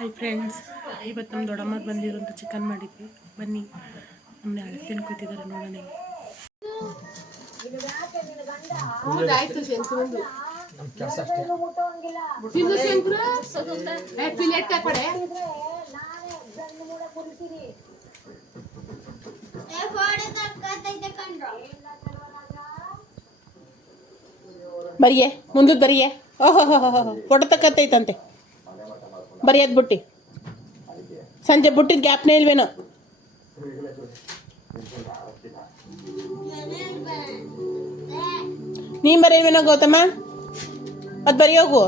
Hi friends, ಇವತ್ತು ನಮ್ಮ ದೊಡ್ಡಮ್ಮರು ಬಂದಿರೋಂಥ chicken ಮಾಡಿದ್ವಿ. ಬನ್ನಿ, ನಮ್ಮನೆ ಅಳತೆಯನ್ನು ಕೂತಿದ್ದಾರೆ ನೋಡೋಣ. ಬರಿಯೇ ಮುಂದೆ ಬರಿಯೇ. ಓಹೋ ಫೋಟೋ ತಕ್ಕತ್ತೈತಂತೆ. ಬರಿಯೋದು ಬುಟ್ಟಿ ಸಂಜೆ ಬುಟ್ಟಿದ ಗ್ಯಾಪ್ನೇ ಇಲ್ವೇನೋ. ನೀನ್ ಬರೆಯಲ್ವೇನೋ ಗೌತಮ, ಅದು ಬರೆಯೋಗು.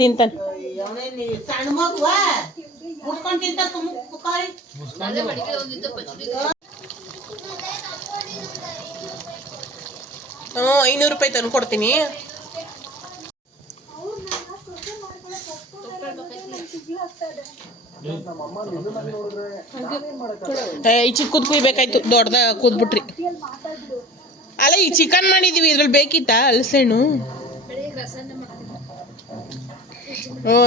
ತಿಂತಾನೆ ಹ್ಞೂ 500 ರೂಪಾಯಿ ತಂದು ಕೊಡ್ತೀನಿ. ಈ ಚಿಕ್ಕದ್ ಕುಯ್ಬೇಕಾಯ್ತು, ದೊಡ್ಡದ ಕೂದ್ಬಿಟ್ರಿ. ಅಲ್ಲ, ಈ ಚಿಕನ್ ಮಾಡಿದೀವಿ, ಇದ್ರಲ್ಲಿ ಬೇಕಿತ್ತಾ ಹಲಸೆಣ್ಣು?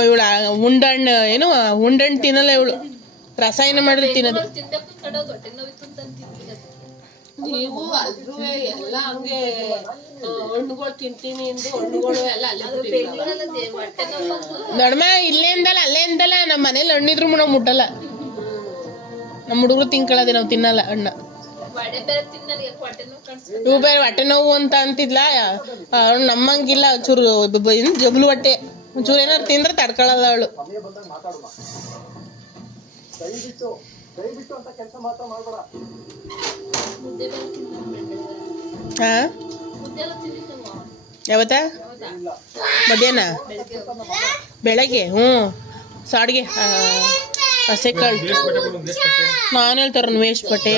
ಇವಳು ಉಂಡಣ್ಣು ಏನು ಉಂಡಣ್ಣು ತಿನ್ನಲ್ಲ, ಇವಳು ರಸಾಯನ ಮಾಡಿದ್ರೆ ತಿನ್ನೋದು. ನೀವು ಎಲ್ಲ ಹಂಗೆ ಹಣ್ಣುಗಳು ತಿಂತೀನಿ ಎಂದು ಹಣ್ಣುಗಳು ಎಲ್ಲ ದೊಡ್ಡಮ್ಮ ಇಲ್ಲೇ ಅಂದಲ್ಲ ಅಲ್ಲೇ ಅಂದಲ್ಲ. ನಮ್ಮ ಮನೇಲಿ ಹಣ್ಣಿದ್ರು ನಾವು ಮುಟ್ಟಲ್ಲ. ನಮ್ಮ ಹುಡುಗರು ತಿನ್ಕೊಳ್ಳೋದೆ, ನಾವು ತಿನ್ನಲ್ಲ ಹಣ್ಣ. ಇವು ಬೇರೆ ಹೊಟ್ಟೆ ನೋವು ಅಂತ ಅಂತಿದ್ಲ. ನಮ್ಮಂಗಿಲ್ಲ, ಚೂರು ಜಬ್ಲು ಹೊಟ್ಟೆ, ಒಂಚೂರು ಏನಾರು ತಿಂದ್ರೆ ತಡ್ಕೊಳ್ಳಲ್ಲ ಅವಳು. ಹಾ, ಯಾವತ್ತ ಮಧ್ಯಾಹ್ನ ಬೆಳಗ್ಗೆ? ಹ್ಞೂ, ಸಾಡ್ಗೆ ಹಸೆ ಕಾಳು. ನಾನು ಹೇಳ್ತಾರ ವೇಸ್ಟ್ ಪಟ್ಟೆ.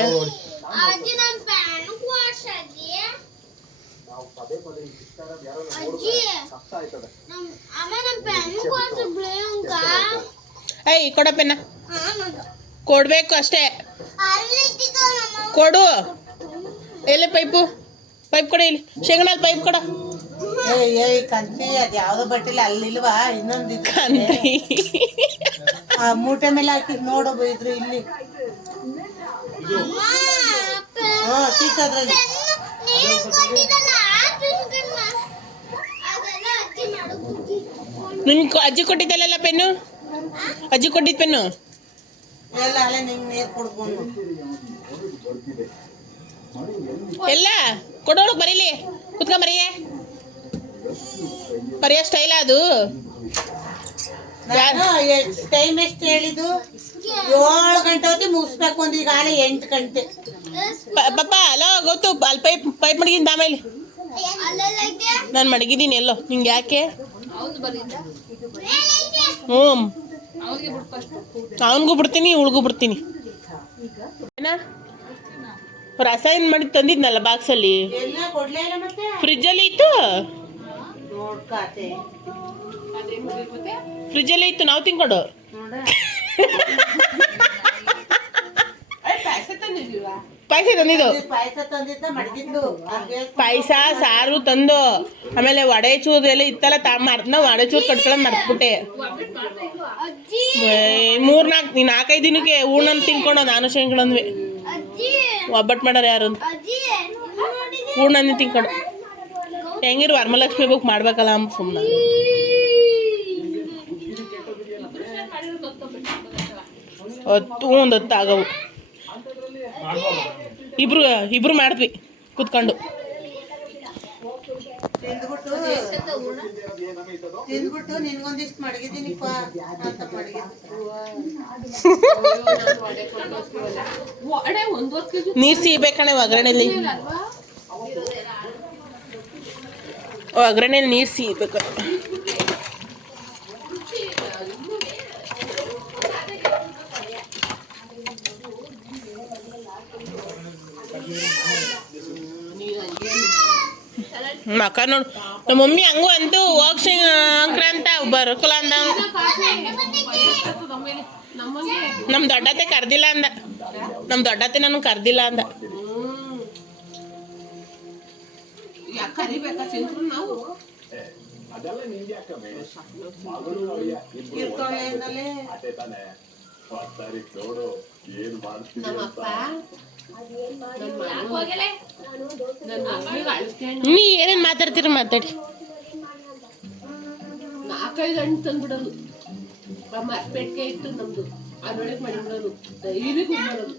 ಏಯ್ ಕೊಡಪ್ಪೆನ್ನ, ಕೊಡ್ಬೇಕು ಅಷ್ಟೇ. ಕೊಡು. ಎಲ್ಲಿ ಪೈಪು ಕೊಡ, ಇಲ್ಲಿ ಶೇಂಗಣ್ಣಲ್ಲಿ ಪೈಪ್ ಕೊಡ. ಕಂತಿ ಅದು ಯಾವ್ದೋ ಬಟ್ಟಿಲ್ಲ ಅಲ್ಲಿಲ್ವಾ? ಇನ್ನೊಂದು ಮೂಟೆ ಮೇಲೆ ಹಾಕಿ ನೋಡು ಇದ್ರು ಇಲ್ಲಿ ಸಿಕ್ಕದ್ರಲ್ಲಿ. ನಿನ್ ಅಜ್ಜಿ ಕೊಟ್ಟಿದ್ದಲ್ಲ ಪೆನ್ನು, ಅಜ್ಜಿ ಕೊಟ್ಟಿದ್ ಪೆನ್ನು ಎಲ್ಲ ಅಲ್ಲೇ ನಿಂಗೆ ನೀರು ಕುಡ್ಕೊಂಡು ಎಲ್ಲ ಕೊಡೋಳು. ಬರೀಲಿ, ಕುತ್ಕ ಮರಿಯೇ. ಬರೆಯೋ ಸ್ಟೈಲ ಅದು. ಟೈಮ್ ಎಷ್ಟು ಹೇಳಿದ್ದು? 7 ಗಂಟೆ ಹೊತ್ತಿ ಮುಗಿಸ್ಬೇಕು. ಒಂದು ಈಗ 8 ಗಂಟೆ. ಪಾಪ ಅಲೋ ಗೊತ್ತು, ಅಲ್ಲಿ ಪೈಪ್ ಮಡಗಿಂದ ಆಮೇಲೆ ನಾನು ಮಡಗಿದ್ದೀನಿ ಎಲ್ಲೋ. ನಿಂಗೆ ಯಾಕೆ? ಹ್ಞೂ, ಅವನಿಗೂ ಬಿಡ್ತೀನಿ, ಇವಳಿಗೂ ಬಿಡ್ತೀನಿ. ರಸಾಯನ ಮಾಡಿ ತಂದಿದ್ನಲ್ಲ ಬಾಕ್ಸಲ್ಲಿ, ಫ್ರಿಜ್ಜಲ್ಲಿ ಇತ್ತು. ಫ್ರಿಜ್ಜಲ್ಲಿ ಇತ್ತು, ನಾವು ತಿನ್ಕೊಂಡು. ಪಾಯಸ ತಂದಿದ್ದು, ಪಾಯಸ ಸಾರು ತಂದು, ಆಮೇಲೆ ವಡೆ ಚೂರು ಎಲ್ಲ ಇತ್ತಲ್ಲ ನಾವು ವಡೆ ಚೂರು ಕಟ್ಕೊಳ್ಳೋದು ಮರ್ತ್ಬಿಟ್ಟೆ. 4-5 ದಿನಕ್ಕೆ ಹೂಣನ್ ತಿನ್ಕೊಂಡು ನಾನು ಶೇಂಗಣ್ಣಂದ್ವಿ. ಒಬ್ಬಟ್ಟು ಮಾಡಾರ ಯಾರು ಅಂತ ಹೂಣನ್ನೇ ತಿನ್ಕೊಂಡು. ಹೆಂಗಿರು ವರಮಲಕ್ಷ್ಮಿ ಬುಕ್ ಮಾಡ್ಬೇಕಲ್ಲ ಅಮ್ಮ ಸುಮ್ಮನೆ. ಒಂದು 10 ಆಗವು. ಇಬ್ರು ಮಾಡಿದ್ವಿ ಕುತ್ಕೊಂಡು. ತಿಂದ್ಬಿಟ್ಟು ನಿನ್ಗೊಂದಿಷ್ಟು ಮಡಗಿದ್ದೀನಿಪ್ಪ ಅಂತ ನೀರು ಸಿಗ್ಬೇಕಣೆ ಒಗ್ಗರಣೆಲಿ. ಒಗ್ಗರಣೆಲಿ ನೀರು ಸಿಗ್ಬೇಕು. ಮಕ್ಕ ನೋಡು, ನಮ್ಮ ಮಮ್ಮಿ ಹಂಗೂ ಅಂತೂ ಹೋಗ್ ಸಂಕ್ರಾಂತ ಬರಕಲ್ಲ ಅಂದ. ನಮ್ಮ ದೊಡ್ಡತ್ತೆ ಕರ್ದಿಲ್ಲ ಅಂದ. ನಮ್ಮ ದೊಡ್ಡತ್ತೆ ನನಗೆ ಕರ್ದಿಲ್ಲ ಅಂದ. ಯಾಕೆ ಕರಿಬೇಕಾ ಸಿಂಕ್ರು ನಾವು ಇರ್ತಾಳೆ ಅಂದಲೇ. ನೀ ಏನೇನು ಮಾತಾಡ್ತೀರ ಮಾತಾಡಿ. 4-5 ಹಣ್ಣು ತಂದ್ಬಿಡೋದು. ಮರ್ಪೇಟ್ಗೆ ಇತ್ತು ನಮ್ದು, ಅದ್ರೊಳಗೆ ಮಾಡಿಬಿಡೋದು, ಡೈಲಿ ಕುಡ್ಬಿಡೋದು.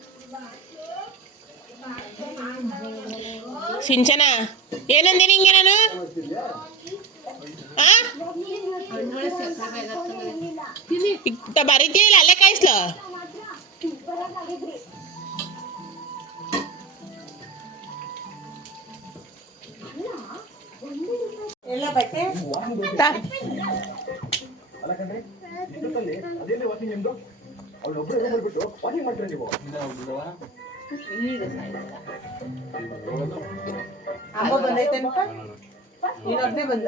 ಸಿಂಚನ ಏನಂದೆ ನಿಂಗೆ ನಾನು? ಹಣ್ಣೊಳಗೆ ಸಕ್ಕರೆ ಬರೀತೀವಿಲ್ಲ ಅಲ್ಲೇ ಕಾಯಿಸ್ಲ. ಎಲ್ಲ ಬಟ್ಟೆ ಅಮ್ಮ ಬಂದೈತೇನಪ್ಪ? ನೀನೊಬ್ಬನೇ ಬಂದ?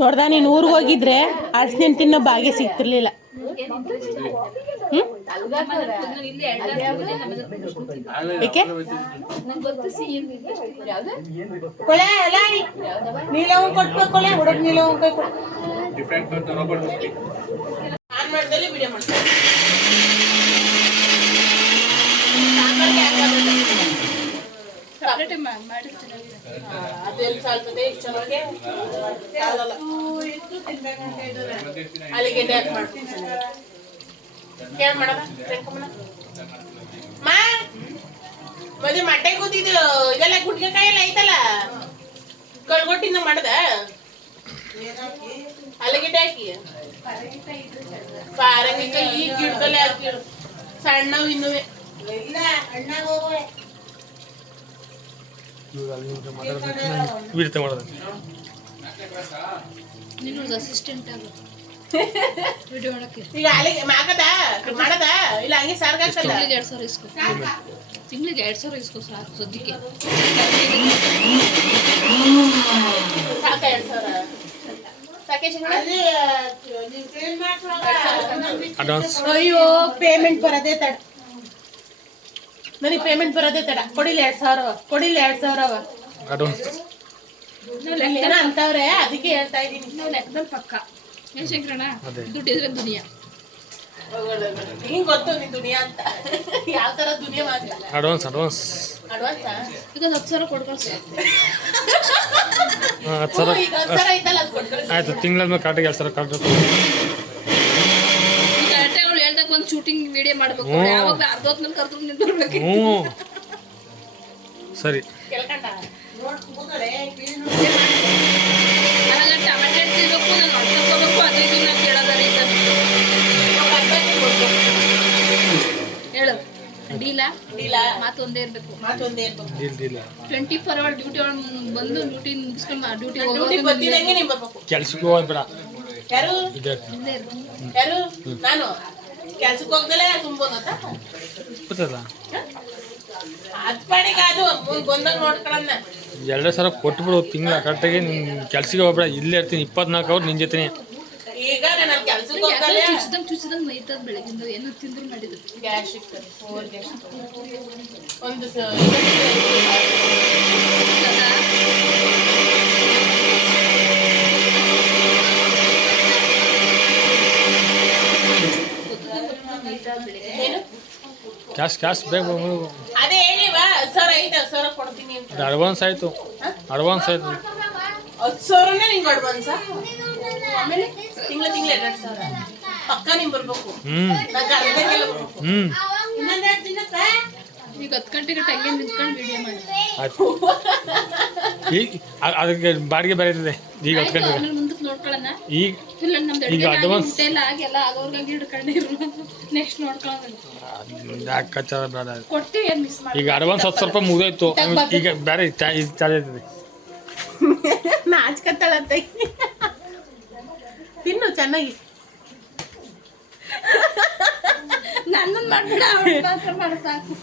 ನೋಡ್ದ ನೀನು ಊರಿಗೆ ಹೋಗಿದ್ರೆ ಹಲಸಿನ ತಿನ್ನೋ ಭಾಗ್ಯ ಸಿಗ್ತಿರ್ಲಿಲ್ಲ. ಏಕೆ ಕೊಳೆ ಎಲ್ಲ ನೀಲವ್ ಕೊಟ್ಬೇಕು. ಕೊಳೆ ಹುಡುಗ ನೀಲವ್ ಕೈ ಕೊಡು. ಆನ್ ಮಾಡ್ದಲ್ಲಿ ವಿಡಿಯೋ ಮಾಡ್ತಾರೆ. ಅದೆಲ್ಲಿ ಸಾಲ್ತದೆ ಇಷ್ಟು ಚೆನ್ನಾಗಿ ಸಾಲಲ್ಲ. ಅಲ್ಲಿಗೆ ಡ್ಯಾಕ್ ಮಾಡ್ತೀನಿ. ಕೇಳ ಮಾಡದ ಮಾ ಮದುವೆ ಮಟ್ಟೆ ಕೂತಿದ್ದು ಇದೆಲ್ಲ ಗುಡ್ಗೆಕಾಯಿ ಎಲ್ಲ ಐತಲ್ಲ ಕಳ್ಗೊಟ್ಟಿಂದ ಮಾಡದ ಅಲ್ಲಿಗೆ ಹಾಕಿ ಪಾರಂಗಿಕಾಯಿ ಈ ಗಿಡದಲ್ಲೇ ಹಾಕಿಡು ಸಣ್ಣವು ಇನ್ನುವೆ ಇಲ್ಲ ಅಣ್ಣಾಗ ಹೋಗುವೆ. ಅಸಿಸ್ಟೆಂಟ್ ಆಗ ವಿಡಿಯೋ ಮಾಡಕ್ಕೆ. ಈಗ ಅಲ್ಲಿಗೆ ಮಾಗದ ಮಾಡದ ಇಲ್ಲ ಹಂಗೆ ಸಾರ್ಗಾಗ್ತಲ್ಲ. ತಿಂಗಳಿಗೆ 2000 ಇಸ್ಕೊ. ತಿಂಗಳಿಗೆ 2000 ಇಸ್ಕೊ ಸಾಕು ಸದ್ಯಕ್ಕೆ. ಸಾಕ 2000 ಸಾಕೆ ಅಲ್ಲಿ ನೀವು ಪೇಮೆಂಟ್ ಮಾಡ್ಕೊಳ್ಳೋದು ಅಡ್ವಾನ್ಸ್ ಅಯ್ಯೋ ಪೇಮೆಂಟ್ ಬರೋದೇ ತಡ. ನನಗೆ ಪೇಮೆಂಟ್ ಬರೋದೇ ತಡ. ಕೊಡಿಲ್ಲ 2000 ಕೊಡಿಲ್ಲ 2000 ಅಡ್ವಾನ್ಸ್ ಏನೋ ಅಂತವ್ರೆ ಅದಕ್ಕೆ ಹೇಳ್ತಾ ಇದೀನಿ. ನಾವು ಲೆಕ್ಕದಲ್ಲಿ ಪಕ್ಕ ಏನ್ ಶಂಕರಣ್ಣ ಅದೇ. ದುಡ್ಡಿದ್ರೆ ದುನಿಯಾ. ಹಿಂಗ್ ಗೊತ್ತು ನೀನ್ ದುನಿಯಾ ಅಂತ. ಯಾವ ತರ ದುನಿಯಾ ಮಾತ್ರ ಅಡ್ವಾನ್ಸ್ ಅಡ್ವಾನ್ಸ್ ಅಡ್ವಾನ್ಸ್ ಈಗ 10,000 ಕೊಡ್ಕಳ್ಸಿ. 10,000 ಈಗ 10,000 ಐತಲ್ಲ ಅದು ಕೊಟ್ಕೊಳ್ಳಿ. ಆಯ್ತು. ತಿಂಗಳ ಮೇಲೆ ಕರೆಕ್ಟಾಗಿ 2,000 ಕರೆಕ್ಟ್. ಈಗ ಅಟ್ಟೆಗಳು ಹೇಳ್ದಾಗ ಒಂದು ಶೂಟಿಂಗ್ ವಿಡಿಯೋ ಮಾಡ್ಬೇಕು. ಹ್ಞೂ. ಯಾವಾಗ ಅರ್ಧ ಹೊತ್ನಲ್ಲಿ ಕರೆದ್ರು ನಿಂತ್ಕೊಳ್ಬೇಕು. ಹ್ಞೂ ಸರಿ. ಕೇಳ್ಕಂಡ ನೋಡ್ ಕೂಗಳೆ ನನಗೆ ಟಮಾಟೆ ತಿನ್ಬೇಕು, ನಾನು ಹೊಡ್ಕೋಬೇಕು, ಅದಕ್ಕೆ ನಾನು ಕೇಳೋದ ರೀಸನ್ ಹೇಳು. ಡೀಲ ಇಲ್ಲ ಮಾತೊಂದೇ ಇರ್ಬೇಕು. ಮಾತೊಂದೇ ಇರ್ಬೇಕು. ಇಲ್ಲ 24 ಅವರ್ ಡ್ಯೂಟಿ ಒಳಗೆ ಬಂದು ಡ್ಯೂಟಿ ಮುಗಿಸ್ಕೊಂಡು ಡ್ಯೂಟಿ ಡ್ಯೂಟಿ ಬರ್ತಿದಂಗೆ ನೀನ್ ಬರ್ಬೇಕು. ಕೆಲ್ಸಕ್ಕೆ ಹೋಗೋದು ಬೇಡ. ಯಾರು ಇದೆ ಇಲ್ಲೇ ಇರ್ಬೇಕು. ಯಾರು ನಾನು ಕೆಲ್ಸಕ್ಕೆ ಹೋಗ್ದಲೆ ತುಂಬೋದತ್ತ ಗೊತ್ತದ. ಅದ್ ಪಾಡಿಗೆ ಅದು ಮುಂದ್ ಬಂದಾಗ ನೋಡ್ಕೊಳನ್ನ. 2,000 ಕೊಟ್ಬಿಡು ತಿಂಗಳ ಕರೆಕ್ಟಾಗಿ. ನಿನ್ನ ಕೆಲ್ಸಕ್ಕೆ ಹೋಗ್ಬೇಡ. ಇಲ್ಲೇ ಇರ್ತೀನಿ 24 ಅವರ್ ನಿನ್ನ ಜೊತೆನೇ. ಈಗ ನಾನು ಕೆಲ್ಸಕ್ಕೆ ಹೋಗ್ದಲೆ ಚುಚ್ಚಿದಂಗ್ ಮೈತದ ಬೆಳಗಿಂದ ಏನೋ ತಿಂದ್ರು ಮಾಡಿದ್ರು. ಗ್ಯಾಸ್ ಸಿಗ್ತದೆ. ಓವರ್ ಗ್ಯಾಸ್ ಒಂದು ಏನು ಕ್ಯಾಶ್ ಬೇಗ ಅದೇ ಹೇಳಿವಾ 10,000 ಐತೆ 10,000 ಕೊಡ್ತೀನಿ ಅಂತ. ಅದು ಅಡ್ವಾನ್ಸ್ ಆಯಿತು. ಅಡ್ವಾನ್ಸ್ ಆಯಿತು. 10,000ನೇ ನಿಂಗೆ ಅಡ್ವಾನ್ಸ್. ಆಮೇಲೆ ತಿಂಗಳ 2,000 ಪಕ್ಕ ನಿಂಗೆ ಬರ್ಬೇಕು. ನಂಗೆ ಅರ್ಧಕ್ಕೆಲ್ಲ ಬರ್ಬೇಕು. ಇನ್ನೊಂದೆರಡು ದಿನಕ್ಕ ಈಗ 10 ಗಂಟೆಗೆ ಟಂಗೆ ನಿಂತ್ಕೊಂಡು ವಿಡಿಯೋ ಮಾಡಿ. ಆಯ್ತು. ಈಗ ಅದಕ್ಕೆ ಬಾಡಿಗೆ ಬೇರೆ ಇರ್ತದೆ. ಈಗ 10 ಗಂಟೆಗೆ ಆಮೇಲೆ ಮುಂದಕ್ಕೆ ನೋಡ್ಕೊಳ್ಳೋಣ. ಈಗ ಇಲ್ಲ ನಮ್ದು ಈಗ advance. ಎಲ್ಲ ಆಗಿ ಎಲ್ಲ ಆಗೋರ್ಗಾಗಿ ಹಿಡ್ಕೊಂಡಿರು. ನೆಕ್ಸ್ಟ್ ನೋಡ್ಕೊಳ್ಳೋಣ. ಯಾಕೆ ಕಚ್ಚಾರ ಬೇಡ. ಕೊಡ್ತೀವಿ ಏನು ಮಿಸ್ ಮಾಡಿ. ಈಗ ಅಡ್ವಾನ್ಸ್ 10 ಸ್ವಲ್ಪ ಮುಗಿದೋಯ್ತು. ಈಗ ಬೇರೆ ಇದು ಚಾರ್ಜ್ ಆಯ್ತದೆ. ನಾಚ್ಕತ್ತಾಳಂತ ತಿನ್ನು ಚೆನ್ನಾಗಿ. ನನ್ನನ್ನು ಮಾಡ್ಬಿಡ ಮಾತ್ರ ಮಾಡು ಸಾಕು.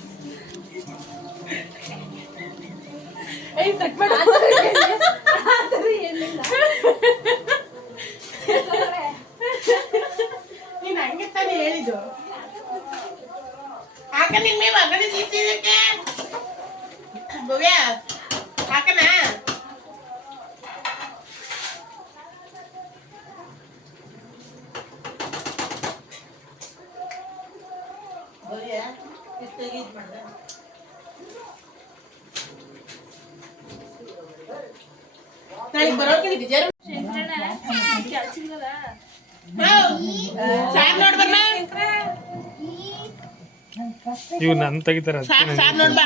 ಕಟ್ ಮಾಡು. ನೀನ್ ಹಂಗೆ ತಾನೇ ಹೇಳಿದ್ದು. ಹಾಕ ನಿನ್ ಮೇಲೆ ಅಗಡಿ ಸಿಕ್ಕಿದಕ್ಕೆ ಭವ್ಯ ಹಾಕನ ನಾಳೆ ಬರೋಕೆ ಬಿಜಾರು ಸಾರ್ ನೋಡ್ ಬರ್ಮ ಇವ್ ನನ್ ತೆಗಿತಾರ ಸಾರ್ ನೋಡ್ಬಾ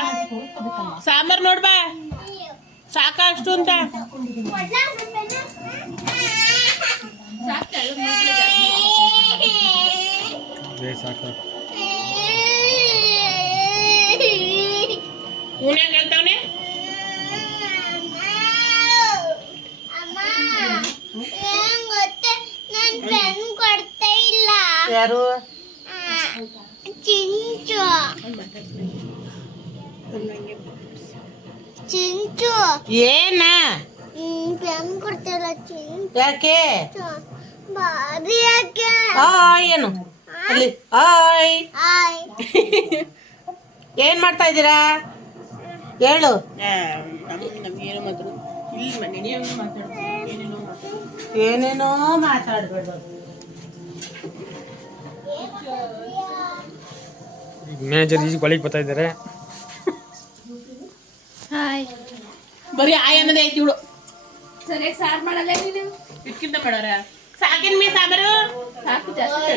ಸಾಂಬಾರ್ ನೋಡ್ಬಾ ಸಾಕ ಅಷ್ಟು ಅಂತ ಸಾಕು ಉಣ್ಯಾಗ ಹೇಳ್ತಾವನೆ ಯಾರು ಚಿಂಚು ಚಿಂಚು ಏನ ಪೆನ್ ಕೊಡ್ತಿಲ್ಲ ಚಿಂಚು ಯಾಕೆ ಬಾರಿ ಯಾಕೆ ಹಾಯ್ ಏನು ಅಲ್ಲಿ ಹಾಯ್ ಆಯ್ ಏನ್ ಮಾಡ್ತಾ ಇದ್ದೀರಾ ಹೇಳು ನಮ್ಗೇನು ಮಾತಾಡೋದು ಇಲ್ಲಿ ಮನೆ ಮಾತಾಡೋದು ಏನೇನೋ ಮಾತಾಡೋದು ಏನೇನೋ ಮಾತಾಡ್ಬೇಡ ಮ್ಯಾನೇಜರ್ ಈಗ ಒಳಗೆ ಬರ್ತಾ ಇದ್ದಾರೆ ಬರೀ ಆಯ್ ಅನ್ನೋದೇ ಐತಿ ಇವಳು ಸರಿಯಾಗಿ ಸಾರ್ ಮಾಡಲ್ಲ ನೀನು ಇದಕ್ಕಿಂತ ಮಾಡೋರ ಸಾಕಿನ ಮೀ ಸಾಂಬಾರು ಸಾಕು ಜಾಸ್ತಿ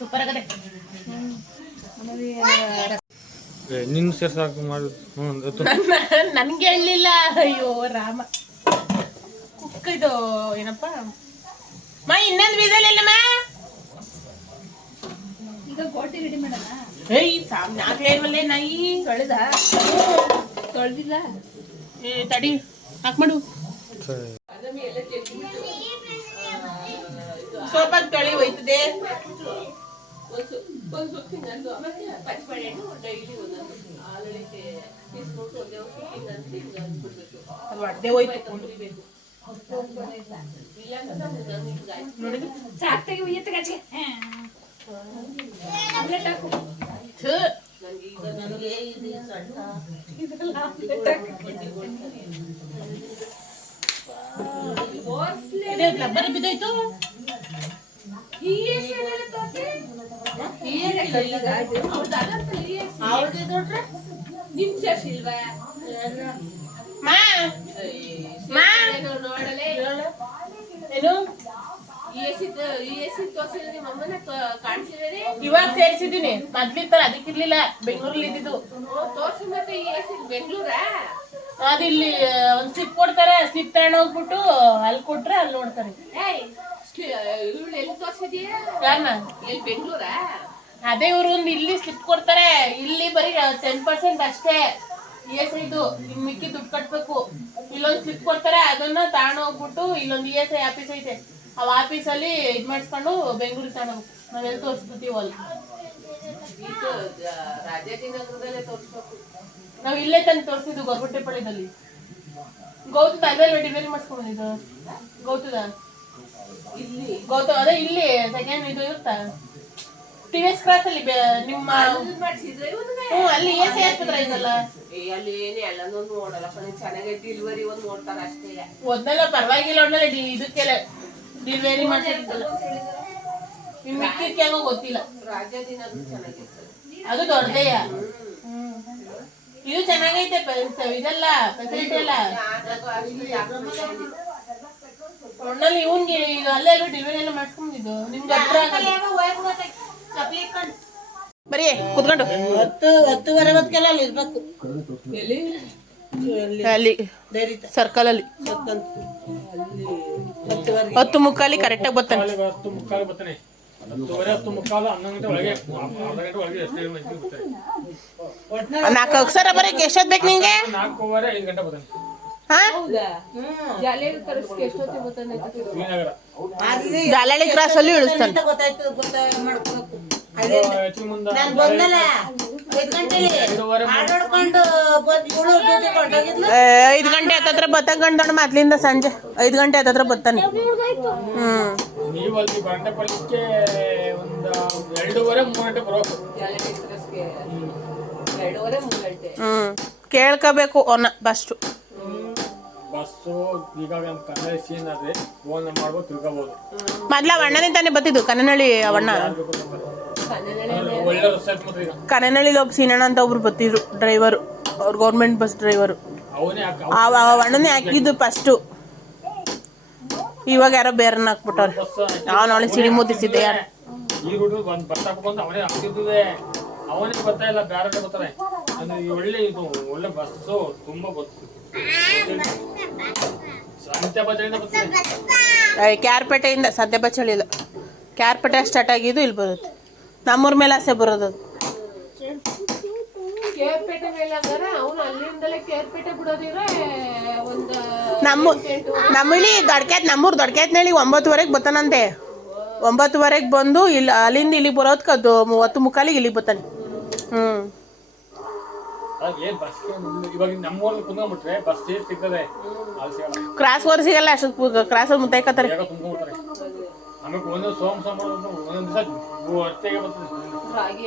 ಸೂಪರ್ ಆಗದೆ ನಿನ್ನ ಸೇರ್ಸಾಕು ಮಾಡೋದು ನನ್ಗೆ ಹೇಳಲಿಲ್ಲ ಅಯ್ಯೋ ರಾಮ ಕುಕ್ಕ ಇದು ಏನಪ್ಪ ಮಾ ಇನ್ನೊಂದು ವಿಸಲ್ ಇಲ್ಲಮ್ಮ ಈಗ ಗೋಟಿ ರೆಡಿ ಮಾಡಲ್ಲ ಏಯ್ ನಾಲ್ಕೇ ಇಲ್ವಲ್ಲೇ ನಾಯಿ ತೊಳೆದ ತೊಳೆದಿಲ್ಲ ಏ ತಡಿ ಹಾಕ್ ಮಾಡು ಸ್ವಲ್ಪ ತೊಳಿ ಹೋಯ್ತದೆ ಅದು ಅಡ್ಡೆ ಹೋಯ್ತು ಸಾಕ್ತಾಗಿ ಉಯ್ಯತ್ತೆ ಗಜ್ಗೆ ಆಮ್ಲೆಟ್ ಹಾಕು ಛೆ, ಇದೆ ರಬ್ಬರ್ ಬಿದ್ದೋಯ್ತು ನಿಮ್ ಸೇರ್ಸಿಲ್ವಾ ಮಾ ಮಾ ನೋಡಲೇ ಏನು ಕಾಣಿಸಿದ್ರೆ ಇವಾಗ ಸೇರ್ಸಿದೀನಿ ಮೊದ್ಲಿತ್ತಲ್ಲ ಅದಕ್ಕಿರ್ಲಿಲ್ಲ ಬೆಂಗಳೂರಲ್ಲಿ ಇದ್ದಿದ್ದು ತೋರ್ಸಿ ಮತ್ತೆ ಬೆಂಗಳೂರ ಅದಿಲ್ಲಿ ಒಂದ್ ಸ್ಲಿಪ್ ಕೊಡ್ತಾರೆ ಸ್ಲಿಪ್ ತಗೊಂಡ್ ಹೋಗ್ಬಿಟ್ಟು ಅಲ್ಲಿ ಕೊಟ್ರೆ ಅಲ್ಲಿ ನೋಡ್ತಾರೆ ಇವಳು ಎಲ್ಲಿ ತೋರ್ಸಿದೀಯ ಯಾರನ್ನ ಎಲ್ಲಿ ಬೆಂಗಳೂರ ಅದೇ ಇವ್ರು ಒಂದು ಇಲ್ಲಿ ಸ್ಲಿಪ್ ಕೊಡ್ತಾರೆ ಇಲ್ಲಿ ಬರೀ 10% ಅಷ್ಟೇ ESI ಇನ್ ಮಿಕ್ಕಿ ದುಡ್ಡು ಕಟ್ಬೇಕು ಇಲ್ಲೊಂದು ಸ್ಲಿಪ್ ಕೊಡ್ತಾರೆ ಅದನ್ನ ತಗೊಂಡ್ ಹೋಗ್ಬಿಟ್ಟು ಇಲ್ಲೊಂದು ESI ಆಫೀಸ್ ಐತೆ ಆ ಆಫೀಸಲ್ಲಿ ಇದ್ ಮಾಡಿಸ್ಕೊಂಡು ಬೆಂಗಳೂರಿಗೆ ತಗೊಂಡೋಗ್ಬೇಕು ನಾವೆಲ್ಲಿ ತೋರಿಸ್ಬಿಡ್ತೀವಿ ಅಲ್ಲಿ ರಾಜಾಜಿನಗರದಲ್ಲೇ ತೋರಿಸ್ಬೇಕು ನಾವ್ ಇಲ್ಲೇ ತಂದು ತೋರಿಸಿದ್ದು ಗೊರಗುಟ್ಟೆಪಾಳ್ಯದಲ್ಲಿ ಗೌತದ ಅಲ್ಲೇ ಡೆಲಿವರಿ ಮಾಡಿಸ್ಕೊಂಡು ಬಂದಿದ್ದು ಗೌತದ ಇಲ್ಲಿ ಗೌತಮ್ ಅದೇ ಇಲ್ಲಿ ಸೆಕೆಂಡ್ ಇದು ಇರುತ್ತಾ TVS ಕ್ರಾಸ್ ಅಲ್ಲಿ ನಿಮ್ಮ ಮಾಡಿಸಿದ್ರೆ ಅಲ್ಲಿ ESI ಆಸ್ಪತ್ರೆ ಐತಲ್ಲ ಅಲ್ಲಿ ಏನೇ ಎಲ್ಲನೂ ನೋಡಲ್ಲ ಚೆನ್ನಾಗಿ ಡೆಲಿವರಿ ಒಂದು ನೋಡ್ತಾರ ಅಷ್ಟೇ ಒಂದಲ್ಲ ಪರವಾಗಿಲ್ಲ ಒಳ್ಳೆ ಇದಕ್ಕೆಲ್ಲ ಡೆಲಿವರಿ ಮಾಡ್ಸಿದ್ದಲ್ಲ ಇನ್ ಮಿಕ್ಕಿದ್ಕೆ ಹೆಂಗೋ ಗೊತ್ತಿಲ್ಲ ರಾಜಾಜಿನಗರ ಚೆನ್ನಾಗಿರ್ತದೆ ಅದು ದೊಡ್ಡದೆಯ ಇದು ಚೆನ್ನಾಗೈತೆ ಇದೆಲ್ಲ ಫೆಸಿಲಿಟಿ ಎಲ್ಲ ಒಣ್ಣಲ್ಲಿ ಇವನ್ಗೆ ಈಗ ಅಲ್ಲೇ ಎಲ್ಲ ಡೆಲಿವರಿ ಎಲ್ಲ ಮಾಡ್ಸ್ಕೊಂಡಿದ್ದು ನಿಮ್ಗೆ ಹತ್ರ ಆಗಲ್ಲ ಬರೀ ಕುತ್ಕೊಂಡು 10:30 ಹೊತ್ತಿಗೆಲ್ಲ ಅಲ್ಲಿ ಇರ್ಬೇಕು ಅಲ್ಲಿ ಧೈರ್ಯ ಸರ್ಕಲ್ ಅಲ್ಲಿ 10:45 ಕರೆಕ್ಟಾಗಿ ಬರ್ತಾನೆ 10:45 ಬರ್ತಾನೆ 10:30 10:45 11 ಗಂಟೆ ಒಳಗೆ ಅರ್ಧ ಗಂಟೆ ಒಳಗೆ ಎಷ್ಟು ಬರ್ತಾರೆ 4 ಅಕ್ಷರ ಬರೀ ಎಷ್ಟೊತ್ತು ಬೇಕು ನಿಂಗೆ 4:15 5 ಗಂಟೆ ಬರ್ತಾನೆ ಹಾ ಜಾಲಿಯಾಗಿ ಕರೆಸ್ಕೆ ಎಷ್ಟೊತ್ತಿಗೆ ಬರ್ತಾನೆ ಶ್ರೀನಗರ ಅಲ್ಲಿ ಜಾಲಹಳ್ಳಿ ಕ್ರಾಸ್ ಅಲ್ಲಿ ಇಳಿಸ್ತಾನೆ ಗೊತ್ತಾಯ್ತು ಮಾಡ್ಕೋಬೇಕು ಹೆಚ್ಚು ಮುಂದೆ ನಾನು ಬಂದಲ್ಲ 5 ಗಂಟೆಲಿ ಆಡಾಡ್ಕೊಂಡು ಬಂದು ಡ್ಯೂಟಿ ಕೊಂಡೋಗಿದ್ಲು 5 ಗಂಟೆ ಹತ್ತತ್ರ ಬತ್ತಕೊಂಡ್ ಮೊದ್ಲಿಂದ ಸಂಜೆ 5 ಗಂಟೆ ಹತ್ತತ್ರ ಬರ್ತಾನೆ ನೀವು ಅಲ್ಲಿ ಗಂಟೆ ಪಲ್ಯಕ್ಕೆ ಒಂದು 2:30 3 ಗಂಟೆ ಬರೋಕು ಜಾಲಿಯಾಗಿ ಕರೆಸ್ಕೆ 2:30 3 ಗಂಟೆ ಕೇಳ್ಕೋಬೇಕು ಅವನ್ನ ಬಸ್ಟು ಬಸ್ಸು ಈಗ ಕನ್ನಡ ಸೀನ್ ಆದ್ರೆ ಫೋನ್ ಮಾಡ್ಬೋದು ತಿಳ್ಕೊಬೋದು ಮೊದ್ಲ ಅಣ್ಣನೇ ತಾನೇ ಬತ್ತಿದ್ದು ಕನ್ನನಹಳ್ಳಿ ಅವಣ್ಣ ಒಳ್ಳೆ ರಸ ಆಯ್ತು ಮಾತ್ರ ಈಗ. ಕನೆನಳ್ಳಿಲಿ ಒಬ್ಬ ಸೀನಣ್ಣ ಅಂತ ಒಬ್ರು ಬರ್ತಿದ್ರು ಡ್ರೈವರು, ಅವ್ರು ಗೌರ್ಮೆಂಟ್ ಬಸ್ ಡ್ರೈವರು. ಅವನೇ ಅಣ್ಣನೇ ಹಾಕಿದ್ದು ಫಸ್ಟು. ಇವಾಗ ಯಾರೋ ಬೇರೆನ ಹಾಕ್ಬಿಟ್ಟವ್ರೆ. ನಾನು ಅವಳೆ ಸಿಡಿ ಮುದ್ದಿಸಿದ್ದೆ ಯಾರು. ಈ ರೂಟ್ ಬಂದು ಬರ್ತಾಬೇಕು ಅಂತ ಅವನೇ ಹಾಕ್ತಿದ್ವಿ. ಅವನೇ ಬರ್ತಾ ಇಲ್ಲ, ಬೇರೆ ಬರ್ತಾರೆ. ಒಳ್ಳೆ ಇದು ಒಳ್ಳೆ ಬಸ್ಸು ತುಂಬಾ ಬಸ್ಸು ಸಂತೆ ಬಜಾರಿಂದ ಬರ್ತಾರೆ. ಕ್ಯಾರ್ಪೇಟೆಯಿಂದ ಸದ್ಯ ಬಚ್ಚಳಿಲ್ಲ, ಕ್ಯಾರ್ಪೇಟೆ ಸ್ಟಾರ್ಟ್ ಆಗಿದ್ದು ಇಲ್ಲಿ ಬರುತ್ತೆ. ನಮ್ಮೂರ ಮೇಲೆ ಆಸೆ ಬರೋದು ಅದು. ಕೇರ್ಪೇಟೆ ಮೇಲೆ ಹಂಗಾರ ಅವನು ಅಲ್ಲಿಂದಲೇ ಕೇರ್ಪೇಟೆ ಬಿಡೋದಿದ್ರೆ ಒಂದು ನಮ್ಮಲ್ಲಿ ನಮ್ಮೂರು ದೊಡ್ಡಕ್ಯಾತ್ನಳ್ಳಿ 9:30 ಬರ್ತಾನಂತೆ. 9:30 ಬಂದು ಇಲ್ಲಿ ಅಲ್ಲಿಂದ ಇಲ್ಲಿಗೆ ಬರೋದಕ್ಕೆ ಅದು 10:45 ಇಲ್ಲಿಗೆ ಬರ್ತಾನೆ. ಏನ್ ಬಸ್ ಇವಾಗ ನಮ್ಮೂರಲ್ಲಿ ಕುಂದ್ಕೊಂಡ್ಬಿಟ್ರೆ ಬಸ್ ಸಿಗ್ತದೆ, ಅಲ್ಲಿ ಸಿಗಲ್ಲ. ಕ್ರಾಸ್ ಓವರ್ ಸಿಗಲ್ಲ, ಅಷ್ಟು ಕ್ರಾಸ್ ಓವರ್ ಮುತ್ತಾಯ್ಕತ್ತಾರೆ. ತುಂಬ್ಕೊಂಡ್ಬಿಡ್ತಾರೆ. ಆಮೇಲೆ ಒಂದೊಂದು ಸೋಮವಾರ ಒಂದೊಂದು ದಿವಸ ಹೊಟ್ಟೆಗೆ ಬರ್ತದೆ. ರಾಗಿ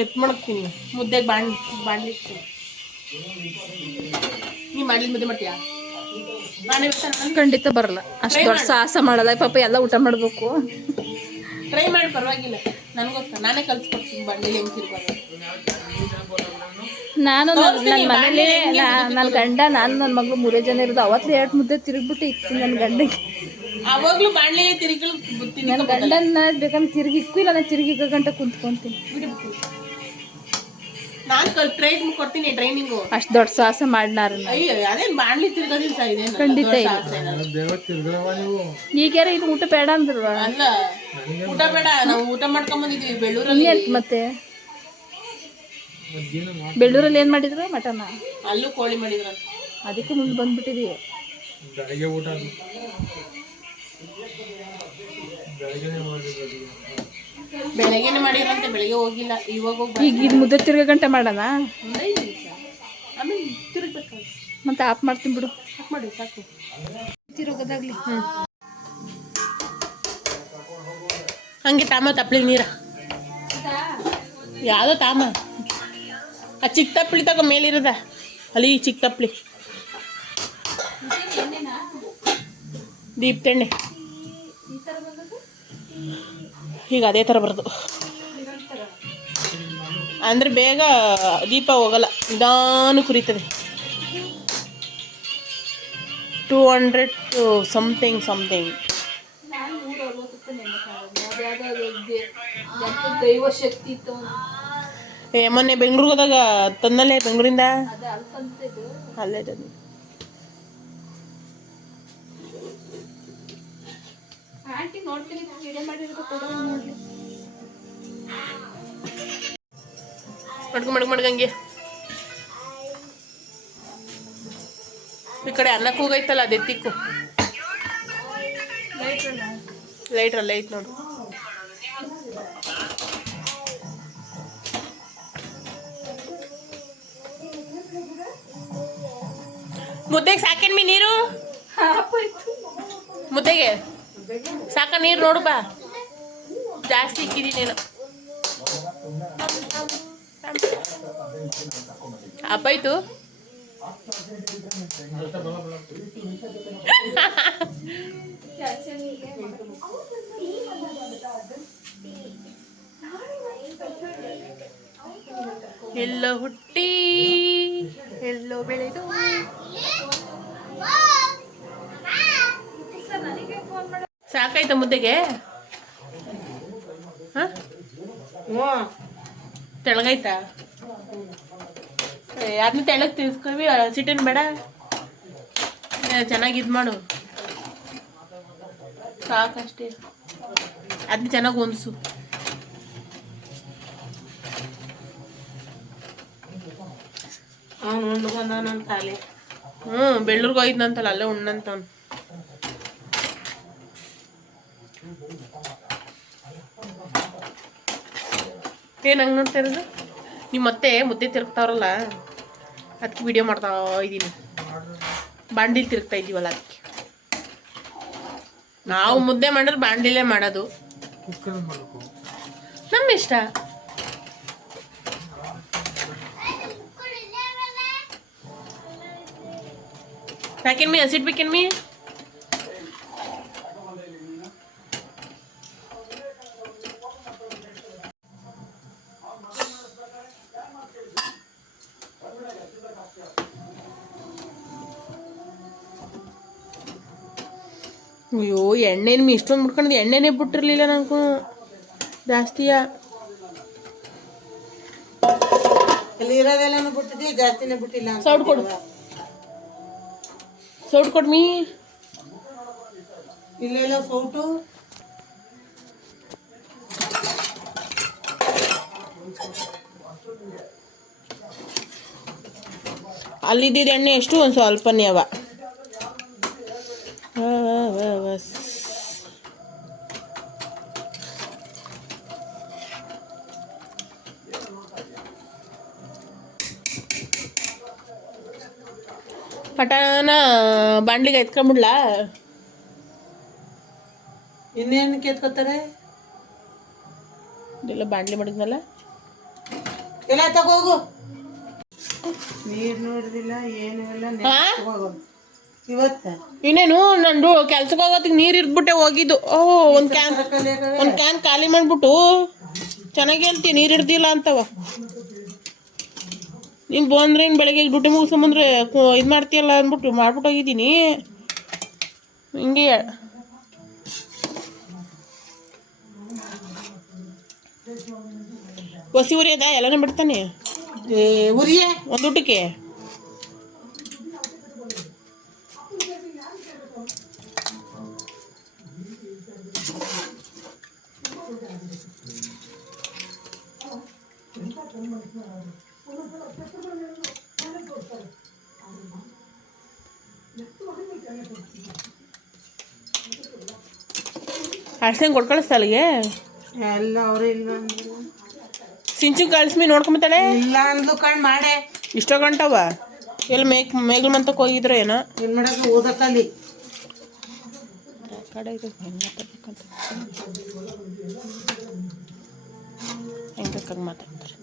ಎತ್ ಮಾಡ್ತೀನಿ ಮುದ್ದೆಗೆ ಬಾಂಡ್ಲಿ ಇಡ್ತೀನಿ. ನೀ ಮಾಡ್ಲಿ ಮುದ್ದೆ ಮಾಡ್ತೀಯಾ? ಖಂಡಿತ ಬರಲ್ಲ, ಅಷ್ಟು ದೊಡ್ಡ ಸಾಹಸ ಮಾಡಲ್ಲ ಪಾಪ, ಎಲ್ಲ ಊಟ ಮಾಡಬೇಕು. ಟ್ರೈ ಮಾಡಿ ಪರವಾಗಿಲ್ಲ, ನನಗೋಸ್ಕರ ನಾನೇ ಕಲ್ಸ್ಕೊಡ್ತೀನಿ ಬಾಂಡ್ಲಿ ಹೆಂಗೆ ತಿರ್ಬಾರ್ದು. ನಾನು ನನ್ನ ಮನೇಲಿ ನನ್ನ ಗಂಡ ನನ್ನ ಮಗಳು 3 ಜನ ಇರೋದು. ಅವತ್ತು 2 ಮುದ್ದೆ ತಿರುಗ್ಬಿಟ್ಟು ಇತ್ತು ನನ್ನ ಗಂಡಗೆ. ಅವಾಗ್ಲೂ ಬಾಂಡ್ಲಿ ತಿರುಗಿ ನನ್ನ ಗಂಡನ ಬೇಕಂದ್ರೆ ತಿರುಗಿ ಇಕ್ಕು ಇಲ್ಲ, ನಾನು ತಿರುಗಿ ಗಂಟೆ ಕುಂತ್ಕೊಂತೀನಿ. ನಾನು ಟ್ರೈನ್ ಕೊಡ್ತೀನಿ ಟ್ರೈನಿಂಗು. ಅಷ್ಟು ದೊಡ್ಡ ಸಾಹಸ ಮಾಡಿನಾರ. ಅಯ್ಯೋ ಅದೇನು ಬಾಂಡ್ಲಿ ತಿರ್ಗೋದಿಲ್ಲ ಇದೆ ಖಂಡಿತ ಇಲ್ಲ. ಈಗ್ಯಾರ ಇದು ಊಟ ಬೇಡ ಅಂದ್ರು. ಅಲ್ಲ ಊಟ ಬೇಡ, ನಾವು ಊಟ ಮಾಡ್ಕೊಂಬಂದಿದ್ವಿ ಬೆಳ್ಳೂರಲ್ಲಿ. ಮತ್ತೆ ಬೆಳ್ಳೂರಲ್ಲಿ ಏನ್ ಮಾಡಿದ್ರು? ಮಟನ. ಅಲ್ಲೂ ಕೋಳಿ ಮಾಡಿದ್ರು, ಅದಕ್ಕೆ ಮುಂದೆ ಬಂದ್ಬಿಟ್ಟಿದೀವಿ. ಬೆಳಗ್ಗೆ ಊಟ ಬೆಳಗ್ಗೆನೆ ಮಾಡಿರಂತೆ, ಬೆಳಗ್ಗೆ ಹೋಗಿಲ್ಲ, ಇವಾಗ ಹೋಗಿ ಈಗ ಇದು ಮುದ್ದೆ ತಿರ್ಗೋ ಗಂಟೆ ಮಾಡೋಣ. ಆಮೇಲೆ ತಿರುಗ್ಬೇಕು. ಮತ್ತೆ ಆಫ್ ಮಾಡ್ತೀನಿ ಬಿಡು. ಸಾಕು ಮಾಡಿ ಸಾಕು. ತಿರುಗೋದಾಗ್ಲಿ. ಹಂಗೆ ತಾಮ ತಪ್ಪಲಿ ನೀರ ಯಾವುದೋ ತಾಮ, ಆ ಚಿಕ್ಕ ತಪ್ಪಲಿ ತಗೋ ಮೇಲಿರದ ಅಲ್ಲಿ ಚಿಕ್ಕ ತಪ್ಪಲಿ. ದೀಪ ತೆಣ್ಣೆ ಈಗ ಅದೇ ಥರ ಬರೋದು ಅಂದರೆ ಬೇಗ ದೀಪ ಹೋಗಲ್ಲ, ನಿಧಾನ ಕುರಿತದೆ. 200 ಸಮಥಿಂಗ್. ದೈವ ಶಕ್ತಿ ಇತ್ತು. ಮೊನ್ನೆ ಬೆಂಗ್ಳೂರಿಗೆ ಹೋದಾಗ ತಂದಲ್ಲೇ, ಬೆಂಗಳೂರಿಂದ ಅಲ್ಲೇ ತಂದು. ಆಂಟಿ ನೋಡ್ತೀನಿ, ವಿಡಿಯೋ ಮಾಡಿರೋದು ಕೊಡೋ ನೋಡ್ಲಿ. ಮಡ್ಗಂಗೆ ಈ ಕಡೆ ಅನ್ನ ಕೂಗೈತಲ್ಲ ಅದು ಎತ್ತಿಕ್ಕು. ಲೈಟ್ರಲ್ಲ ಐತ್ ನೋಡು. ಮುದ್ದೆಗೆ ಸಾಕೇನ್ಮಿ ನೀರು? ಮುದ್ದೆಗೆ ಸಾಕ ನೀರು ನೋಡು ಬಾ, ಜಾಸ್ತಿ ಇಕ್ಕಿದೀನೇನು. ಅಪ್ಪಾಯ್ತು. ಎಲ್ಲೋ ಹುಟ್ಟಿ ಎಲ್ಲೋ ಬೆಳೆದು. ಸಾಕಾಯ್ತ ಮುದ್ದೆಗೆ? ತೆಳಗೈತಾ? ಅದನ್ನ ತೆಳಗ್ ತಿರ್ಸ್ಕೊವಿ, ಸಿಟ್ಟೇನು ಬೇಡ, ಚೆನ್ನಾಗಿ ಇದು ಮಾಡು ಸಾಕಷ್ಟೇ. ಅದನ್ನ ಚೆನ್ನಾಗಿ ಹೊಂದಿಸು. ಅವನು ಉಂಡು ಬಂದವನಂತ ಅಲ್ಲಿ. ಬೆಳ್ಳೂರ್ಗೆ ಹೋಯ್ತಂತಲ್ಲ, ಅಲ್ಲೇ ಉಣ್ಣಂತವ್ನು. ಏನು ಹಂಗೆ ನೋಡ್ತಾ ಇರೋದು? ನೀವು ಮತ್ತೆ ಮುದ್ದೆ ತಿರುಗ್ತಾವ್ರಲ್ಲ, ಅದಕ್ಕೆ ವಿಡಿಯೋ ಮಾಡ್ತಾ ಇದ್ದೀನಿ. ಬಾಂಡಿಲಿ ತಿರುಗ್ತಾ ಇದ್ದೀವಲ್ಲ ಅದಕ್ಕೆ. ನಾವು ಮುದ್ದೆ ಮಾಡಿದ್ರೆ ಬಾಂಡಿಲೇ ಮಾಡೋದು, ನಮ್ಮ ಇಷ್ಟ. ಸಾಕೇನ್ಮಿ? ಹಸಿಟ್ಬೇಕೇನ್ಮಿ? ಅಯ್ಯೋ ಎಣ್ಣೆನ ಇಷ್ಟೊಂದು ಮುಟ್ಕೊಂಡು ಎಣ್ಣೆನೇ ಬಿಟ್ಟಿರ್ಲಿಲ್ಲ ನಂಗೂ ಜಾಸ್ತಿಯ. ಇಲ್ಲಿ ಇರೋದೆಲ್ಲನೂ ಬಿಟ್ಟಿದ್ದೆ, ಜಾಸ್ತಿನೇ ಬಿಟ್ಟಿಲ್ಲ ಅಂತ ಸೌಟ್ ಕೊಡು, ಸೌಟ್ ಕೊಡ್ಮಿ. ಇಲ್ಲೆಲ್ಲ ಸೌಟು ಅಲ್ಲಿದ್ದಿದ್ದು ಎಣ್ಣೆ ಎಷ್ಟು ಒಂದು ಸ್ವಲ್ಪನೇ ಅವ. ಪಟಾನ ಬಾಂಡ್ಲಿಗೆ ಎತ್ಕೊಂಡ್ಬಿಡ್ಲಾ? ಇನ್ನೇನು ಕೆತ್ಕೋತಾರೆ? ಇದೆಲ್ಲ ಬಾಂಡ್ಲಿ ಮಾಡಿದ್ನಲ್ಲ. ಎಲ್ಲ ತಗೋಗು. ನೀರು ನೋಡಿದಿಲ್ಲ ಏನು ಇಲ್ಲ. ಇವತ್ತ ಇನ್ನೇನು ನಂದು ಕೆಲ್ಸಕ್ಕೆ ಹೋಗೋದಕ್ಕೆ ನೀರು ಇರ್ಬಿಟ್ಟೆ ಹೋಗಿದ್ದು. ಒಂದು ಕ್ಯಾನ್ ಖಾಲಿ ಮಾಡ್ಬಿಟ್ಟು ಚೆನ್ನಾಗಿ ಹೇಳ್ತೀವಿ ನೀರು ಇಡ್ದಿಲ್ಲ ಅಂತವ. ನೀನು ಬಂದ್ರೆ ಇನ್ನು ಬೆಳಗ್ಗೆ ಡ್ಯೂಟಿ ಮುಗಿಸ್ಕೊಂಬಂದ್ರೆ ಇದು ಮಾಡ್ತೀಯಲ್ಲ ಅಂದ್ಬಿಟ್ಟು ಮಾಡ್ಬಿಟ್ಟು ಹೋಗಿದ್ದೀನಿ. ಹಿಂಗೆ ಹೊಸಿ ಉರಿಯದ ಎಲ್ಲನೂ ಬಿಡ್ತಾನೆ ಉರಿಯೇ ಒಂದು ಊಟಕ್ಕೆ. ಅರ್ಶನ ಕೊಟ್ಟು ಕಳಿಸ್ತಾ ಅಲ್ಲಿಗೆ ಎಲ್ಲ ಅವ್ರು ಇಲ್ಲ ಸಿಂಚು ಕಳಿಸ್ಮಿ ನೋಡ್ಕೊಂಬತ್ತಾಳೆ. ಇಲ್ಲ ಅಂದ್ಲು ಕಣ್ ಮಾಡೆ ಇಷ್ಟೋ ಗಂಟವ ಎಲ್ಲಿ ಮೇಗ್ಲ ಮಂತಕ್ಕೆ ಹೋಗಿದ್ರು ಏನೋ. ಏನ್ ಮಾಡಕ್ಕೆ ಓದಕ್ಕಲ್ಲಿ ಕಡೆ ಇದು ಹೆಂಗೆ ಮಾತಾಡ್ಬೇಕಂತ ಹೆಂಗೆ ಬೇಕಾಗಿ ಮಾತಾಡ್ತಾರೆ.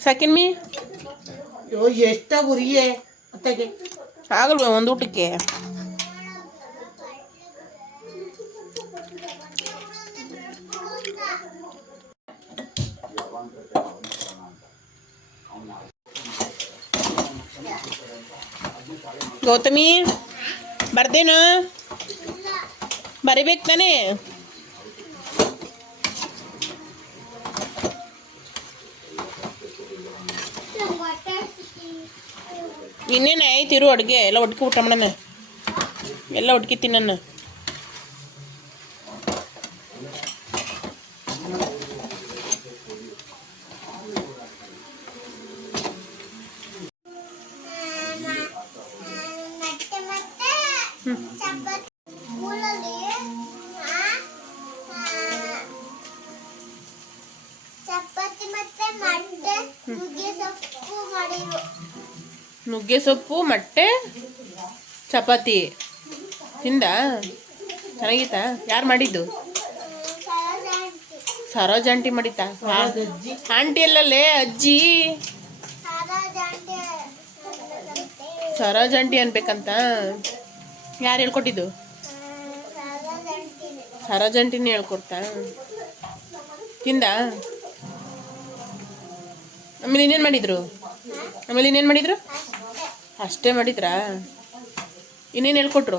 ಸೆಕೆಂಡ್ ಮೀ ಅಯ್ಯೋ ಎಷ್ಟ ಉರಿಯೇ ಅತ್ತಗೆ ಆಗಲ್ವ ಒಂದು ಊಟಕ್ಕೆ. ಗೌತಮಿ ಬರ್ದೇನಾ? ಬರಿಬೇಕು ತಾನೇ? ಇನ್ನೇನು ಆಯ್ತು ಇರು ಅಡುಗೆ ಎಲ್ಲ ಒಟ್ಟಿಗೆ ಊಟ ಮಾಡೋಣ, ಎಲ್ಲ ಒಟ್ಟಿಗೆ ತಿನ್ನೋಣ. ಚಪಾತಿ ಮತ್ತೆ ಮೊಟ್ಟೆ ನುಗ್ಗೆ ಸೊಪ್ಪು ಮಾಡಿರು. ನುಗ್ಗೆ ಸೊಪ್ಪು ಮೊಟ್ಟೆ ಚಪಾತಿ ತಿಂದ? ಚೆನ್ನಾಗಿತ್ತಾ? ಯಾರು ಮಾಡಿದ್ದು? ಸರೋಜ ಆಂಟಿ ಮಾಡಿತ್ತಾ? ಆಂಟಿ ಅಲ್ಲಲ್ಲೇ ಅಜ್ಜಿ. ಸರೋಜ ಆಂಟಿ ಅನ್ಬೇಕಂತ ಯಾರು ಹೇಳ್ಕೊಟ್ಟಿದ್ದು? ಸರೋಜ ಆಂಟಿನೇ ಹೇಳ್ಕೊಡ್ತಾ? ತಿಂದ? ಆಮೇಲೆ ಇನ್ನೇನು ಮಾಡಿದ್ರು? ಅಷ್ಟೇ ಮಾಡಿದ್ರಾ? ಇನ್ನೇನು ಹೇಳ್ಕೊಟ್ರು?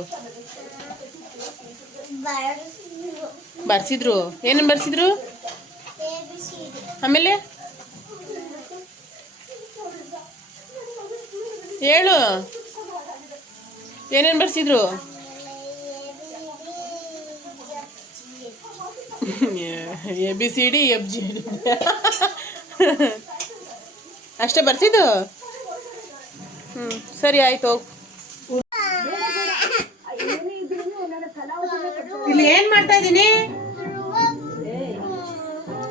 ಬರ್ಸಿದ್ರು? ಏನೇನು ಬರ್ಸಿದ್ರು? ಆಮೇಲೆ ಹೇಳು, ಏನೇನು ಬರ್ಸಿದ್ರು? ABCD FG ಅಷ್ಟೇ ಬರ್ಸಿದ್ದು? ಸರಿ ಆಯ್ತು ಹೋಗು. ಇಲ್ಲಿ ಏನ್ ಮಾಡ್ತಾ ಇದೀನಿ?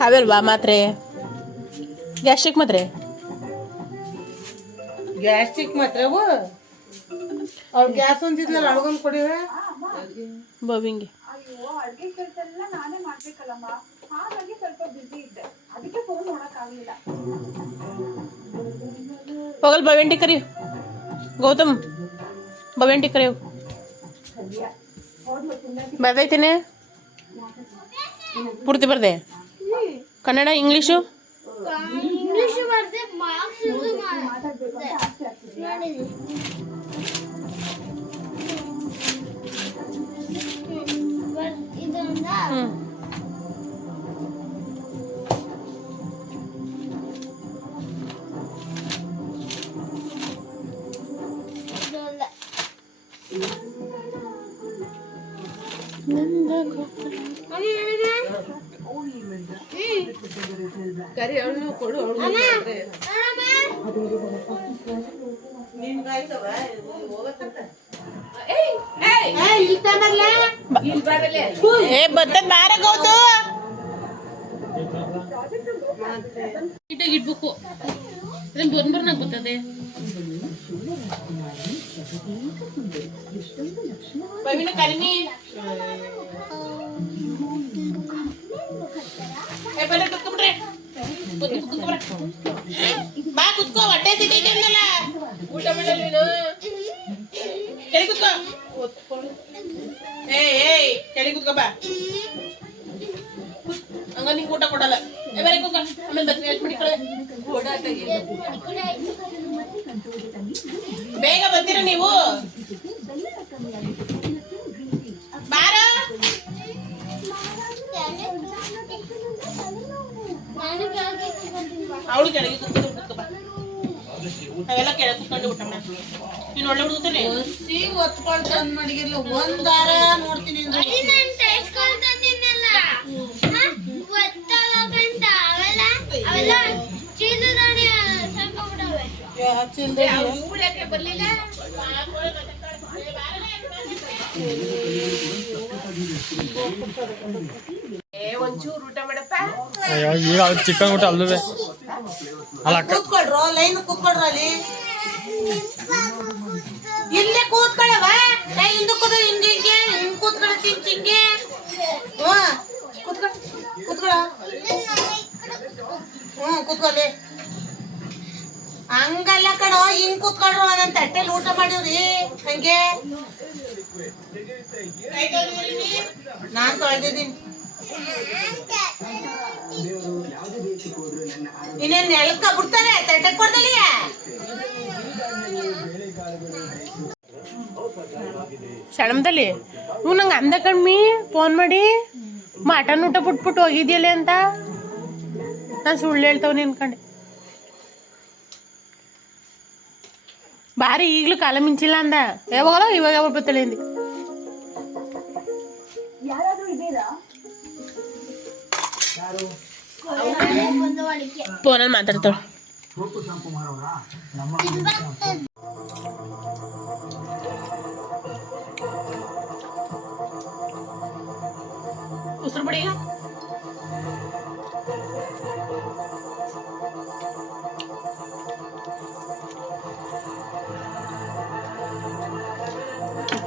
ಅವೆಲ್ವಾ ಮಾತ್ರೆ? ಗ್ಯಾಸ್ಟ್ರಿಕ್ ಮಾತ್ರೆ? ಗ್ಯಾಸ್ಟ್ರಿಕ್ ಮಾತ್ರ ಅವ್ರು ಗ್ಯಾಸ್ ಒಂದಿದ್ಲಲ್ಲ ಅಡ್ಗೊಂಡ್ ಕೊಡಿವೆ ಬವಿಂಗೆ. ಹೋಗಲ್ ಬವೆಂಟಿ ಕರಿ ಗೌತಮ್, ಬವೆಂಟಿ ಕರಿಯೋ. ಬರ್ದೈತೇನೆ ಪೂರ್ತಿ ಬರ್ದೆ? ಕನ್ನಡ ಇಂಗ್ಲೀಷು ಇಂಗ್ಲಿಷ್ ಬರ್ದೆ ಮಾರ್ಕ್ಸ್ ನೋಡಿದ್ವಿ ಇದೊಂದ ಹ್ಞೂ ಇದೊಂದ ಅದು ಹೇಳಿದೆ ಕರಿ ಅವಳು ಕೊಡು ಅವಳು ನಿನ್ಗಾಯ್ತವ ಇಲ್ಲಿ ಬರಲೇ ಏ ಬರ್ತದ ಬಾರ ಗೌತು ನೀಟಾಗಿ ಇಡ್ಬೇಕು ಅದನ್ನ ಬರ್ನಾಗ ಬರ್ತದೆ ಬವಿನ ಕರಿಮಿ ಏ ಬನ್ನಿ ಕುತ್ಕೊಂಡ್ರೆ ಬಾ ಕುತ್ಕೋ ಹೊಟ್ಟೆ ಸಿದ್ದೈತೆ ಅನ್ನಲ್ಲ ಊಟ ಮಾಡಲ್ಲ ನೀನು ಕೆಳಗೆ ಕುತ್ಕೋ ಏಯ್ ಕೆಳಗೆ ಕುತ್ಕೋ ಬಾ ಹಂಗ ನಿಂಗೆ ಊಟ ಕೊಡಲ್ಲ ಏ ಬರೀ ಕುತ್ಕೋ ಆಮೇಲೆ ಬತ್ತಿ ಹೇಳ್ ಬಿಡಿ ಕಳೆ ಓಡಾಟ ಬೇಗ ಬರ್ತೀರ ನೀವು ಬಾರ ಅವಳು ಕೆಳಗೆ ಕುತ್ಕೋ ಬಾ ನಾವೆಲ್ಲ ಕೆಳಗೆ ಕುತ್ಕೊಂಡು ಊಟ ಮಾಡ್ತೀವಿ ನೀನು ಒಳ್ಳೆ ಹುಡುಗುತ್ತಾನೆ ಹಸಿ ಒತ್ಕೊಳ್ತಾನ ಮಡಿಗಿರ್ಲಿ ಒಂದಾರ ನೋಡ್ತೀನಿ ಅಂದ್ರೆ. ಅವೆಲ್ಲ ಚೀಲದಾಣಿ ಸ್ವಲ್ಪ ಬಿಡವೆ ಯಾಕೆ ಬರ್ಲಿಲ್ಲ ಒಂಚೂರು ಊಟ ಮಾಡಪ್ಪ ಈಗ ಚಿಕನ್ ಊಟ ಅಲ್ಲವೇ ಅಲ್ಲ ಅಕ್ಕ ಕೂತ್ಕೊಳ್ರು ಲೈನ್ ಕೂತ್ಕೊಳ್ರು ಅಲ್ಲಿ ಇಲ್ಲೇ ಕೂತ್ಕೊಳ್ಳವ ಕೈ ಹಿಂದೆ ಕೂದ ಹಿಂಗೆ ಹಿಂಗ್ ಕೂತ್ಕೊಳ್ಳ ಹಿಂಗೆ ಕೂತ್ಕೊಳ್ಳ ಕೂತ್ಕೊಳ್ಳಿ ಹಂಗಲ್ಲ ಕಣೋ ಹಿಂಗ್ ಕೂತ್ಕೊಳ್ರು ನನ್ ತಟ್ಟೆಲಿ ಊಟ ಮಾಡಿವ್ರಿ ಹಂಗೆ ನಾನ್ ತೊಳೆದಿದ್ದೀನಿ ಇನ್ನೇನ್ ನೆಲಕ್ಕ ಬಿಡ್ತಾರೆ ತಟ್ಟೆ ಕೊಡ್ದಲಿಯ ಸಣಮದಲ್ಲಿ ನೀವು ನಂಗೆ ಅಂದ ಕಣ್ಮಿ ಫೋನ್ ಮಾಡಿ ಮಟನ್ ಊಟ ಬಿಟ್ಬಿಟ್ಟು ಹೋಗಿದ್ಯಲ್ಲ ಅಂತ ನಾನು ಸುಳ್ಳು ಹೇಳ್ತಾವ ನಿನ್ಕಂಡೆ ಬಾರಿ ಈಗಲೂ ಕಾಲ ಮಿಂಚಿಲ್ಲ ಅಂದ ಯಾವಾಗಲ್ಲ ಇವಾಗ ಯಾವಾಗ ಬರ್ತಾಳೆ ಅಂದಿ ಫೋನಲ್ಲಿ ಮಾತಾಡ್ತಾಳೆ ಉಸಿರು ಬಿಡಿ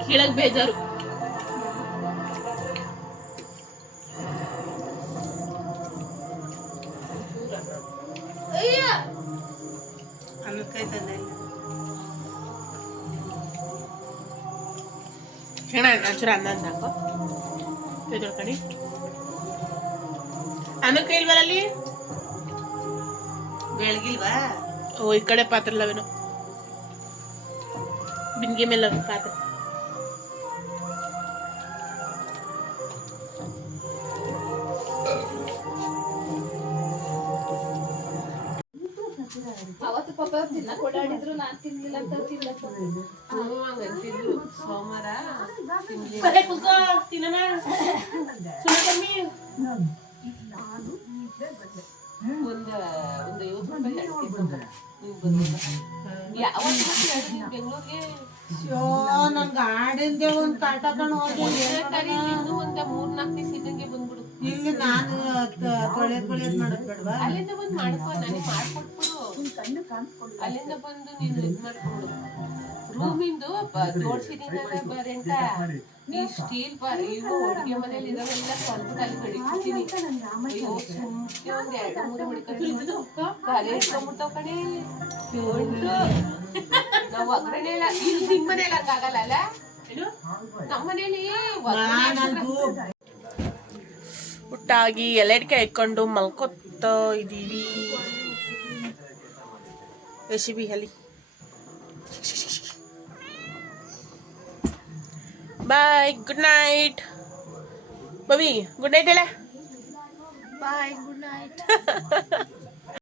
ಕೀಳಕ್ ಬೇಜಾರು ಅನ್ನಕ್ಕಾಯ್ ತಂದೆ ಹೆಣ ಒಂಚೂರು ಅನ್ನ ಅಂತ ಹಾಕೋ ಕಡಿ ಅನ್ನಕ್ಕೆ ಇಲ್ವಲ್ಲ ಅಲ್ಲಿ ಬೆಳಗಿಲ್ವಾ ಓ ಈ ಕಡೆ ಪಾತ್ರೆ ಇಲ್ಲವೇನೋ ಬಿಂದಿಗೆ ಮೇಲೆ ಪಾತ್ರೆ ಅವತ್ತು ಪಾಪ ತಿನ್ನಕ್ ಓಡಾಡಿದ್ರು ನಾನ್ ತಿನ್ಲಿಲ್ಲ ಅಂತ ತಿನ್ನ ಹಂಗಂತಿದ್ರು ಸೋಮವಾರ ತಿನ್ಲಿ ಬರೇ ಕುತ್ಕೋ ತಿನ್ನೋಣ ಸುಮ್ಮನೆ ಕಮ್ಮಿ ಒಂದು 50 ರೂಪಾಯಿ ಅಡಿಕೆ ತಂದ್ರು. ನೀವ್ ಬಂದಿಲ್ಲ. ಯಾವತ್ತು ಬರ್ತೀಯ ನೀನ್ ಬೆಂಗ್ಳೂರ್ಗೆ? ಅಯ್ಯೋ ನನ್ ಗಾಡಿಂದೆ ಒಂದ್ ಕಾಟ ಕಣ ಹೋಗಿ ಕರಿ ಇನ್ನು ಒಂದ 3-4 ದಿವಸ ಇದ್ದಂಗೆ ಬಂದ್ಬಿಡು. ಇಲ್ಲಿ ನಾನು ತೊಳೆದ್ ಮಾಡಕ್ ಬೇಡವಾ ಅಲ್ಲಿಂದ ಬಂದು ಮಾಡ್ಕೊ, ನನಗೆ ಮಾಡ್ಕೊಟ್ಬಿಡು. ಅಲ್ಲಿಂದ ಬಂದು ನೀನು ಇದ್ ಮಾಡ್ಕೊಡು. ರೂಮಿಂದು ಜೋಡ್ಸಿದೀನಲ್ಲ ಬರೆಂಟ ಈ ಸ್ಟೀಲ್ ಇವು ಅಡುಗೆ ಮನೇಲಿ ಇರೋವೆಲ್ಲ ಸ್ವಲ್ಪ ಅಲ್ಲಿ ಕಡಿತೀನಿ. ಅಯ್ಯೋ ಸುಮ್ಕೆ ಒಂದ್ 2-3 ಮಡಿಕೊಂಡು ಗಾಳಿ ಇಟ್ಕೊಂಡ್ಬಿಡ್ತಾವ್ ಕಣೆ. ನಾವು ಒಗ್ಗರಣೆ ಎಲ್ಲ ಇದು ನಿಮ್ ಮನೇಲಿ ಹಂಗಾಗಲ್ಲ ಅಲ್ಲ? ನಮ್ಮ ಮನೇಲಿ ಹುಟ್ಟಾಗಿ ಎಲೆಡ್ಕೆ ಇಟ್ಕೊಂಡು ಮಲ್ಕೋ ಮಾಡ್ತಾ ಇದ್ದೀವಿ ರೆಸಿಪಿ ಅಲ್ಲಿ. ಬಾಯ್, ಗುಡ್ ನೈಟ್. ಬಬಿ ಗುಡ್ ನೈಟ್ ಹೇಳ. ಬಾಯ್, ಗುಡ್ ನೈಟ್.